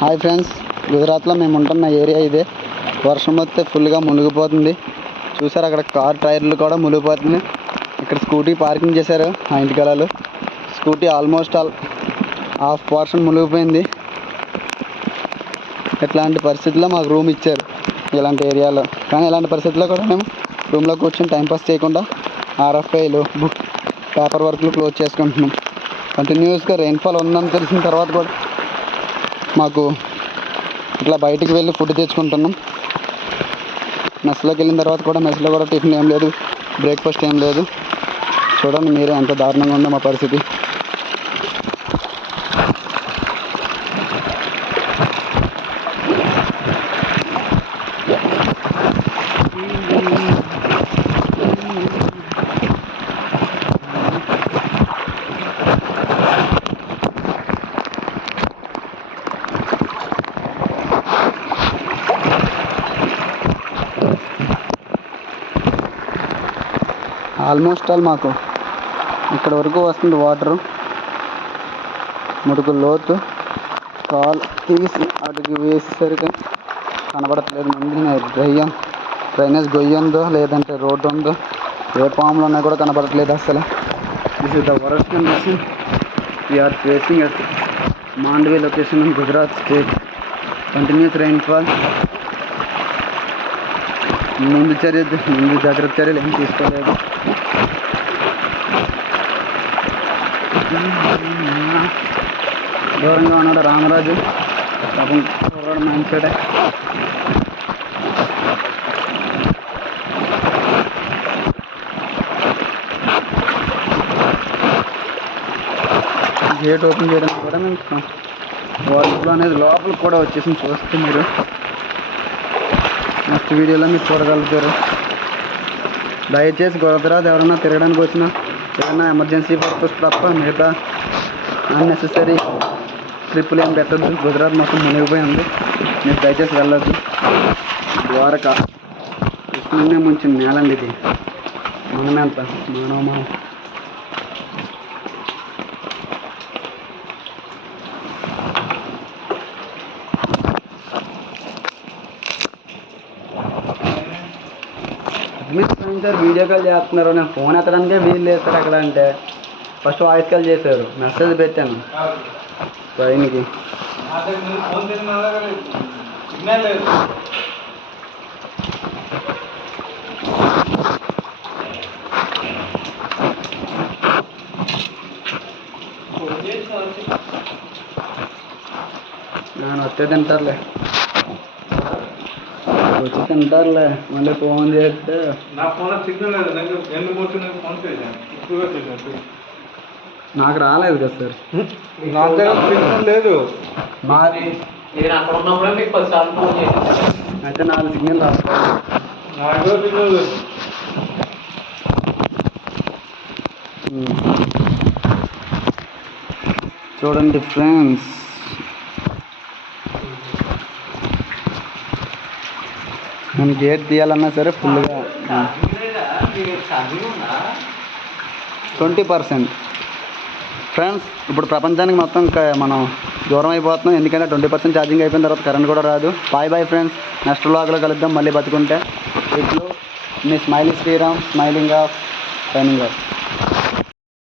Hi friends, గుజరాత్లో మేము ఉంటున్న ఏరియా ఇదే. వర్షం వస్తే ఫుల్గా మునిగిపోతుంది. చూసారు అక్కడ కార్ టైర్లు కూడా మునిగిపోతుంది. ఇక్కడ స్కూటీ పార్కింగ్ చేశారు ఆ ఇంటికలాలు. స్కూటీ ఆల్మోస్ట్ హాఫ్ పోర్షన్ మునిగిపోయింది. ఇట్లాంటి పరిస్థితుల్లో మాకు రూమ్ ఇచ్చారు ఇలాంటి ఏరియాలో. కానీ ఇలాంటి పరిస్థితుల్లో కూడా మేము రూమ్లో కూర్చొని టైంపాస్ చేయకుండా RFIలు పేపర్ వర్క్లు క్లోజ్ చేసుకుంటున్నాం. కంటిన్యూస్గా రెయిన్ఫాల్ ఉందని తెలిసిన తర్వాత కూడా మాకు ఇట్లా బయటికి వెళ్ళి ఫుడ్ తెచ్చుకుంటున్నాం. మెస్లోకి వెళ్ళిన తర్వాత కూడా మెస్లో కూడా టిఫిన్ ఏం లేదు, బ్రేక్ఫాస్ట్ ఏం లేదు. చూడండి మీరే ఎంత దారుణంగా ఉందో మా పరిస్థితి. ఆల్మోస్ట్ మాకు ఇక్కడ వరకు వస్తుంది వాటరు. ముడుకు లోతు. కాల్ తీసి అటుకి వేసేసరికి కనబడట్లేదు. ముందు డ్రైనేజ్ గొయ్యి ఉందో లేదంటే రోడ్డు ఉందో, ఏ పాములు ఉన్నాయి కూడా కనబడట్లేదు అసలు. This is the worst condition we are facing at Mandvi location in Gujarat state. Continuous rainfall. ముందు జాగ్రత్త చర్యలు ఏం తీసుకోలేదు. దూరంగా ఉన్నాడు రామరాజు. పాపం కుర్రాడు మంచిడే. గేట్ ఓపెన్ చేయడానికి కూడా మేము వాటర్ అనేది లోపలికి కూడా వచ్చేసి చూస్తే మీరు నెక్స్ట్ వీడియోలో మీరు చూడగలుగుతారు. దయచేసి గుజరాత్ ఎవరైనా తిరగడానికి వచ్చినా ఏదైనా ఎమర్జెన్సీ పర్పస్ తప్ప మిగతా అన్నెసెసరీ ట్రిప్పులు ఏం పెట్టద్దు. గుజరాత్ మొత్తం మునిగిపోయింది. మీరు దయచేసి వెళ్ళద్దు. ద్వారకా కృష్ణునే ముంచిన నేలండి ఇది. మనమెంత మానవ సార్ వీడియో కాల్ చేస్తున్నారు. నేను ఫోన్ ఎత్తడానికే వీలు లేదు సార్. అక్కడ అంటే ఫస్ట్ వాయిస్ కాల్ చేశారు, మెసేజ్ పెట్టాను ట్రైన్కి. నేను వస్తే తింటారులే, వచ్చి తింటారులే. మళ్ళీ ఫోన్ చేస్తే నా ఫోన్ సిగ్నల్ లేదు. నాకు రాలేదు కదా సార్. నా దగ్గర సిగ్నల్ లేదు. అయితే 4 సిగ్నల్ రాస్తాను. నాకు సిగ్నల్ లేదు. చూడండి ఫ్రెండ్స్, నేను గేట్ తీయాలన్నా సరే ఫుల్గా 20%. ఫ్రెండ్స్, ఇప్పుడు ప్రపంచానికి మొత్తం మనం దూరం అయిపోతున్నాం. ఎందుకంటే 20% ఛార్జింగ్ అయిపోయిన తర్వాత కరెంట్ కూడా రాదు. Bye friends. నెక్స్ట్ వ్లాగ్లో కలుద్దాం మళ్ళీ బతుకుంటే. ఇప్పుడు మీ smiling Sriram, smiling off, signing of.